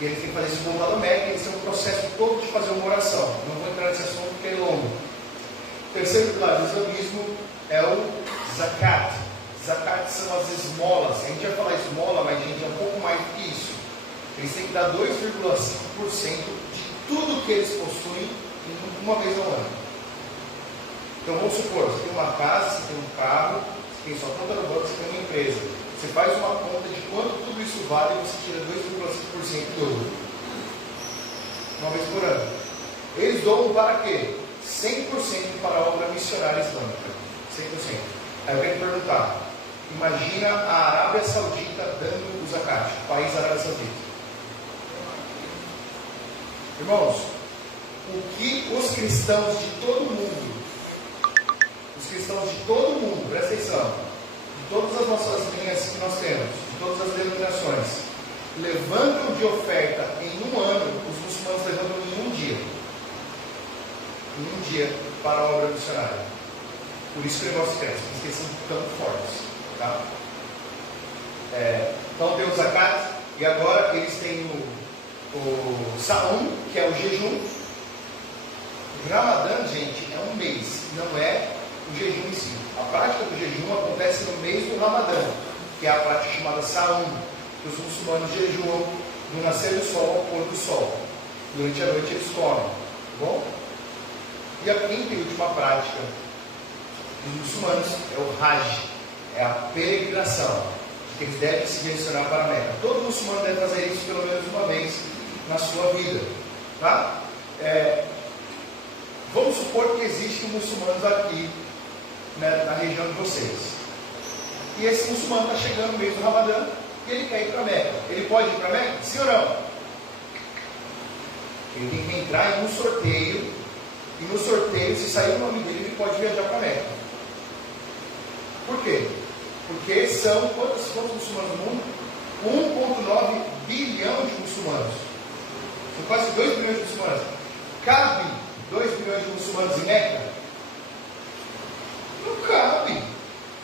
E eles têm que fazer isso voltado ao Meca. Eles têm um processo todo de fazer uma oração. Não vou entrar nesse assunto porque é longo. O terceiro pilar do islamismo é o Zakat. Zakat são as esmolas. A gente vai falar esmola, mas gente, é um pouco mais do que isso. Eles têm que dar 2,5% de tudo que eles possuem uma vez ao ano. Então vamos supor, você tem uma casa, você tem um carro, você tem sua conta no banco, você tem uma empresa. Você faz uma conta de quanto tudo isso vale e você tira 2,5% do uma vez por ano. Eles doam para quê? 100% para a obra missionária islâmica. 100%. Aí eu quero te perguntar, imagina a Arábia Saudita dando o zakat, o país da Arábia Saudita. Irmãos, o que os cristãos de todo mundo, presta atenção, de todas as nossas linhas que nós temos, de todas as denominações, levantam de oferta em um ano, os muçulmanos levantam em um dia. Em um dia para a obra missionária. Por isso que o negócio cresce, porque eles são tão fortes. Tá? Então tem o zakat, e agora eles têm o Saum, que é o jejum. O Ramadã, gente, é um mês, não é o jejum em si. A prática do jejum acontece no mês do Ramadã, que é a prática chamada Saum, que os muçulmanos jejuam do nascer do sol ao pôr do sol. Durante a noite eles comem. Tá bom? E a quinta e última prática dos muçulmanos é o Hajj, é a peregrinação, que eles devem se direcionar para a Meca. Todo muçulmano deve fazer isso pelo menos uma vez na sua vida. Tá? Vamos supor que existem muçulmanos aqui, né, na região de vocês. E esse muçulmano está chegando no mês do Ramadã e ele quer ir para a Meca. Ele pode ir para a Meca? Sim ou não? Ele tem que entrar em um sorteio, e no sorteio, se sair o nome dele, ele pode viajar para a Meca. Por quê? Porque são quantos muçulmanos no mundo? 1,9 bilhão de muçulmanos. São quase 2 bilhões de muçulmanos. Cabe 2 bilhões de muçulmanos em Meca? Não cabe.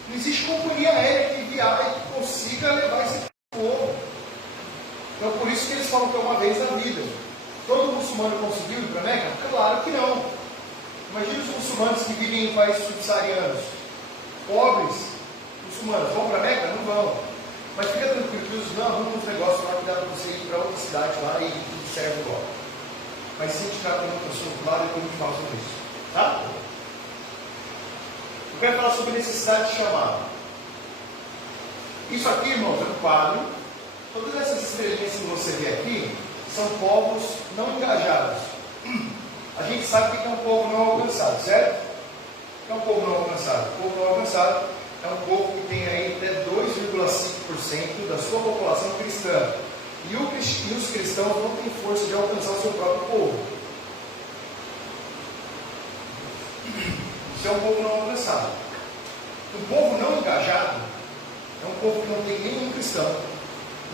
Não existe companhia aérea que viaje que consiga levar esse povo. Então por isso que eles falam que é uma vez na vida. Todo muçulmano conseguiu ir para a Meca? Claro que não. Imagina os muçulmanos que vivem em países subsaarianos, pobres, muçulmanos, vão para a Meca? Não vão. Mas fica tranquilo que os não arrumam uns negócios lá que dá para você ir para outra cidade lá e tudo serve igual. Mas se a gente ficar com outra assunto lá, depois a gente fala sobre isso. Tá? Eu quero falar sobre necessidade de chamado. Isso aqui, irmãos, é um quadro. Todas essas estrelinhas que você vê aqui são povos não engajados. A gente sabe o que é um povo não alcançado, certo? O que é um povo não alcançado? O povo não alcançado é um povo que tem aí até 2,5% da sua população cristã. E os cristãos não têm força de alcançar o seu próprio povo. Isso é um povo não alcançado. Um povo não engajado é um povo que não tem nenhum cristão,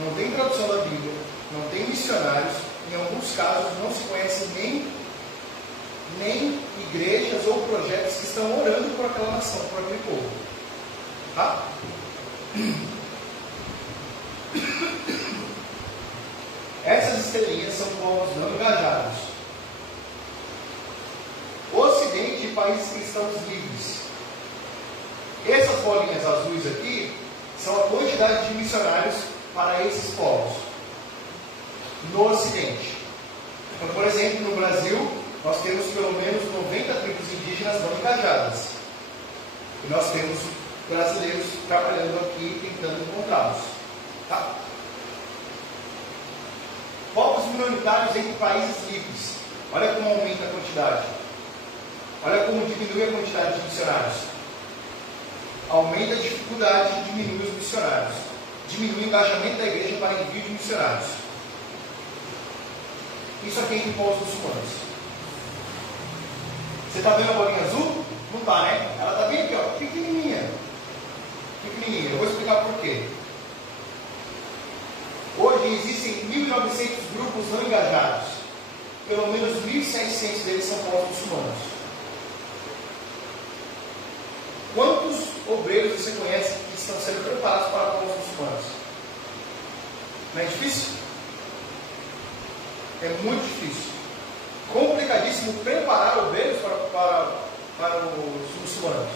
não tem tradução da Bíblia, não tem missionários, em alguns casos não se conhece nem igrejas ou projetos que estão orando por aquela nação, por aquele povo. Tá? Essas estrelinhas são povos não engajados. O Ocidente e países cristãos livres. Essas bolinhas azuis aqui são a quantidade de missionários para esses povos no Ocidente. Então, por exemplo, no Brasil nós temos pelo menos 90 tribos indígenas não engajadas. E nós temos brasileiros trabalhando aqui, tentando encontrá-los. Tá? Povos minoritários entre países livres. Olha como aumenta a quantidade. Olha como diminui a quantidade de missionários. Aumenta a dificuldade, diminui os missionários. Diminui o engajamento da igreja para envio de missionários. Isso aqui é entre povos muçulmanos. Você está vendo a bolinha azul? Não está, né? Ela está bem aqui, ó, pequenininha. Pequenininha. Eu vou explicar por quê. Hoje existem 1.900 grupos não engajados. Pelo menos 1.600 deles são povos muçulmanos. Quantos obreiros você conhece que estão sendo preparados para povos muçulmanos? Não é difícil? É muito difícil. Complicadíssimo preparar obreiros para os muçulmanos.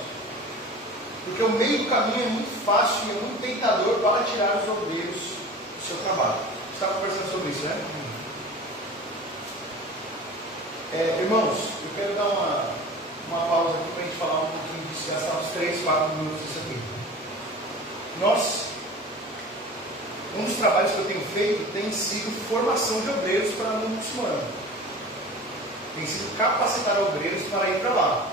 Porque o meio do caminho é muito fácil e é muito tentador para tirar os obreiros do seu trabalho. Você está conversando sobre isso, né? Irmãos, eu quero dar uma pausa aqui para a gente falar um pouquinho disso, gastar uns 3, 4 minutos disso aqui. Um dos trabalhos que eu tenho feito tem sido formação de obreiros para o mundo muçulmano. Tem sido capacitar obreiros para ir para lá.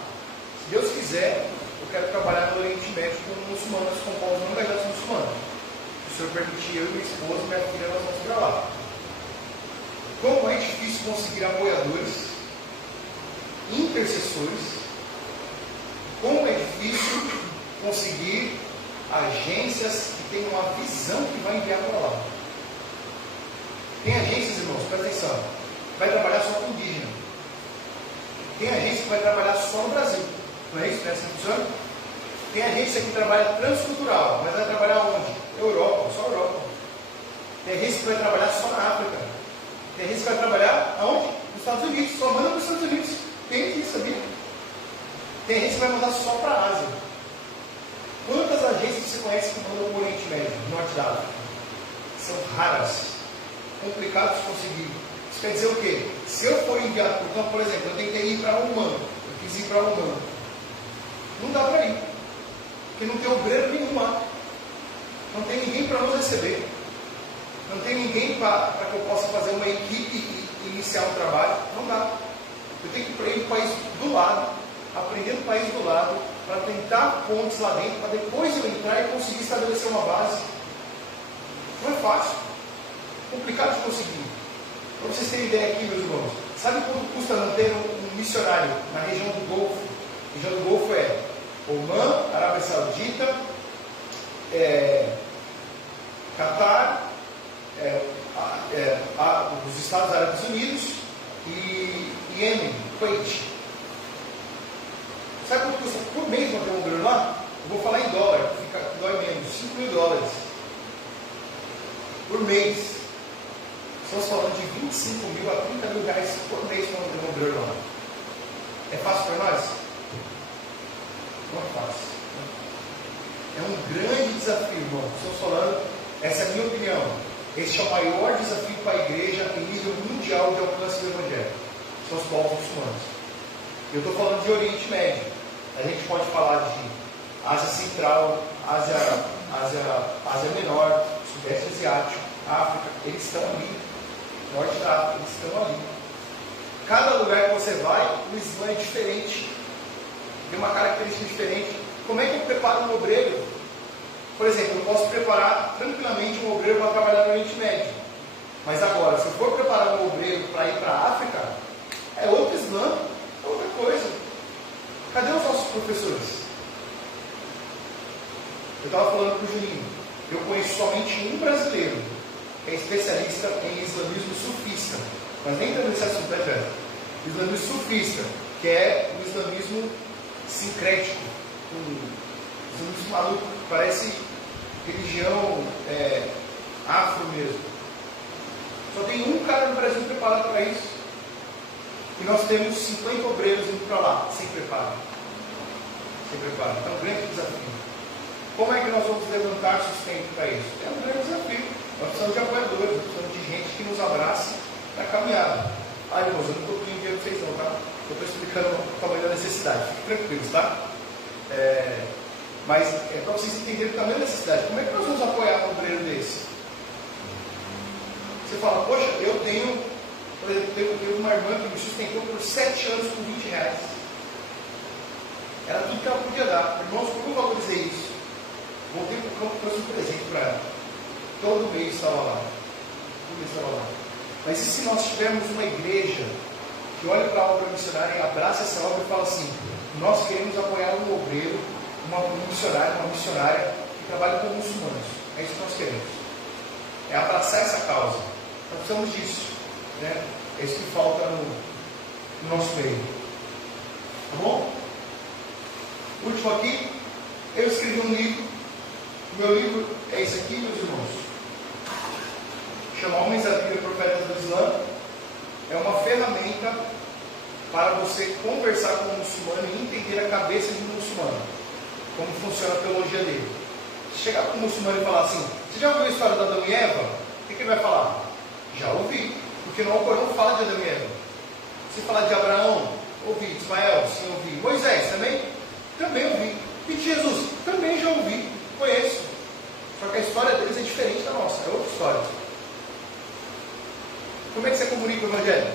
Se Deus quiser, eu quero trabalhar no Oriente Médio com muçulmanos, com povos não engajados muçulmanos. Se o Senhor permitir, eu e minha esposa e minha filha, nós vamos para lá. Como é difícil conseguir apoiadores, intercessores, como é difícil conseguir agências que tenham uma visão que vai enviar para lá. Tem agências, irmãos, presta atenção, que vai trabalhar só com indígena. Tem agência que vai trabalhar só no Brasil. Não é isso? Não é assim que funciona? Tem agência que trabalha transcultural, mas vai trabalhar onde? Europa, só Europa. Tem agência que vai trabalhar só na África. Tem agência que vai trabalhar aonde? Nos Estados Unidos, só manda para os Estados Unidos. Tem aqui, sabia? Tem agência que vai mandar só para a Ásia. Quantas agências você conhece que mandam para o Oriente Médio, no Norte da África? São raras. Complicados de conseguir. Isso quer dizer o quê? Se eu for enviado por campo, por exemplo, eu tentei ir para Oman. Eu quis ir para Oman. Não dá para ir. Porque não tem obreiro nenhum lá. Não tem ninguém para nos receber. Não tem ninguém para que eu possa fazer uma equipe e iniciar um trabalho. Não dá. Eu tenho que ir para o país do lado, aprender o país do lado, para tentar pontes lá dentro, para depois eu entrar e conseguir estabelecer uma base. Não é fácil. Complicado de conseguir. Para vocês terem ideia aqui, meus irmãos, sabe quanto custa manter um missionário na região do Golfo? A região do Golfo é Oman, Arábia Saudita, Catar, os Estados Árabes Unidos e Iêmen, Kuwait. Sabe quanto custa por mês manter um obreiro lá? Eu vou falar em dólar, que dói menos, $5.000 por mês. Estamos falando de 25 mil a 30 mil reais por mês para manter um obreiro lá. É fácil para nós? Não é fácil. É um grande desafio, irmão. Estamos falando, essa é a minha opinião. Este é o maior desafio para a igreja em nível mundial de alcance do Evangelho. São os povos muçulmanos. Eu estou falando de Oriente Médio. A gente pode falar de Ásia Central, Ásia Menor, Sudeste Asiático, África. Eles estão ali. Norte da África, eles estão ali. Cada lugar que você vai, o Islã é diferente. Tem uma característica diferente. Como é que eu preparo um obreiro? Por exemplo, eu posso preparar tranquilamente um obreiro para trabalhar no Oriente Médio. Mas agora, se eu for preparar um obreiro para ir para a África, é outro Islã, é outra coisa. Cadê os nossos professores? Eu estava falando para o Juninho. Eu conheço somente um brasileiro que é especialista em islamismo sufista. Mas nem entra nesse assunto, né, Jéssica? Islamismo sufista, que é o islamismo sincrético, o islamismo maluco, parece religião afro mesmo. Só tem um cara no Brasil preparado para isso. E nós temos 50 obreiros indo para lá, sem preparo. Sem preparo. É um grande desafio. Como é que nós vamos levantar sustento para isso? É um grande desafio. Nós precisamos de apoiadores, nós precisamos de gente que nos abrace na caminhada. Ai, irmãos, eu não estou pedindo dinheiro para vocês não, tá? necessidade, fiquem tranquilos, tá? Mas é para vocês entenderem o tamanho da necessidade. Como é que nós vamos apoiar um obreiro desse? Você fala, poxa, eu tenho, por exemplo, eu tenho uma irmã que me sustentou por 7 anos com R$20. Era tudo que ela podia dar. Irmãos, como eu valorizei isso? Voltei para o campo e trouxe um presente para ela. Todo mês estava lá. Todo mês estava lá. Mas e se nós tivermos uma igreja que olha para a obra missionária e abraça essa obra e fala assim, nós queremos apoiar um obreiro, um missionário, uma missionária que trabalha com muçulmanos. É isso que nós queremos. É abraçar essa causa. Nós precisamos disso. Né? É isso que falta no nosso meio. Tá bom? Último aqui, eu escrevi um livro. O meu livro é esse aqui, meus irmãos. Chama Homens da Bíblia Profetas do Islã. É uma ferramenta para você conversar com o muçulmano e entender a cabeça de um muçulmano. Como funciona a teologia dele. Se chegar para o muçulmano e falar assim, você já ouviu a história de Adão e Eva? O que ele vai falar? Já ouvi. Porque no Alcorão fala de Adão e Eva. Se falar de Abraão, ouvi. Ismael, sim, ouvi. Moisés, também? Também ouvi. E de Jesus? Também já ouvi. Conheço. Só que a história deles é diferente da nossa. É outra história. Como é que você comunica o Evangelho?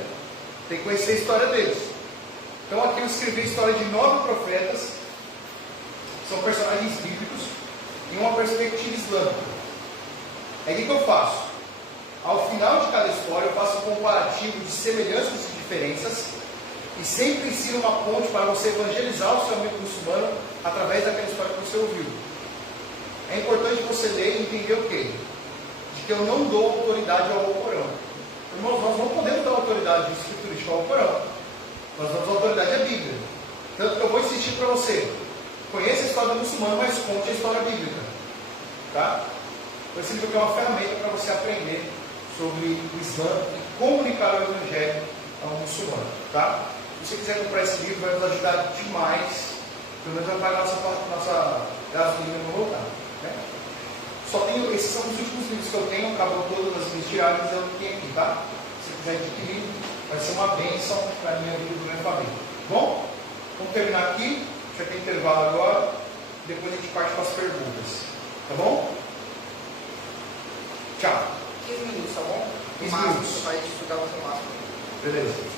Tem que conhecer a história deles. Então aqui eu escrevi a história de 9 profetas. São personagens bíblicos em uma perspectiva islâmica. Aí o que eu faço? Ao final de cada história eu faço um comparativo de semelhanças e diferenças e sempre ensino uma ponte para você evangelizar o seu amigo muçulmano através daquela história que você ouviu. É importante você ler e entender o quê? De que eu não dou autoridade ao Alcorão. Irmãos, nós não podemos dar autoridade escriturística ao Alcorão. Nós damos autoridade à Bíblia. Tanto que eu vou insistir para você. Conheça a história do muçulmano, mas conte a história bíblica. Tá? Então, esse livro é uma ferramenta para você aprender sobre o Islã e comunicar o Evangelho ao muçulmano. Tá? Se você quiser comprar esse livro, vai nos ajudar demais. Pelo menos vai pagar nossa gasolina para voltar. Né? Só tenho, esses são os últimos livros que eu tenho, acabou todas as minhas tiragens, eu tenho aqui, tá? Se você quiser adquirir, vai ser uma bênção para a minha vida e para a minha família. Bom, vamos terminar aqui, já tem intervalo agora, depois a gente parte para as perguntas. Tá bom? Tchau. 15 minutos, tá bom? 15 máximo, minutos. vai estudar o máximo. Beleza.